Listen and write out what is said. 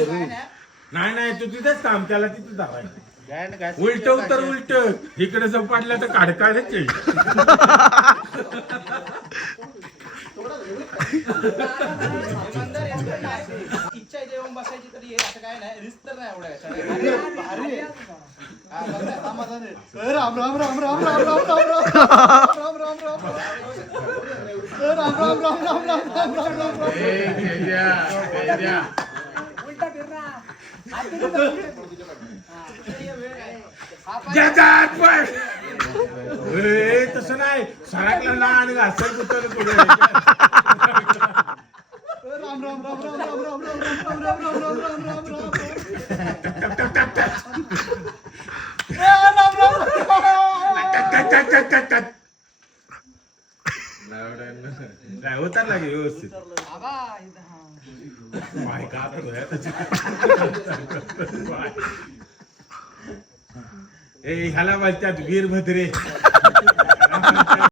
धरू. नाही नाही तू तिथेच थांब त्याला तिथं धावायचं उलट तर उलट इकडे जर पडलं तर काढकाढच इच्छा इथे येऊन बसायची तरी असं काय नाही रिस्क तर नाही एवढं राम राम राम राम राम राम राम राम राम राम राम राम राम राम राम राम राम तसं नाही सराकला लहान घासाय कुठं पुढे राम राम राम राम राम राम राम राम राम राम राम राम राम नाही होता लागे व्यवस्थित ह्याला बोलतात वीरभद्रे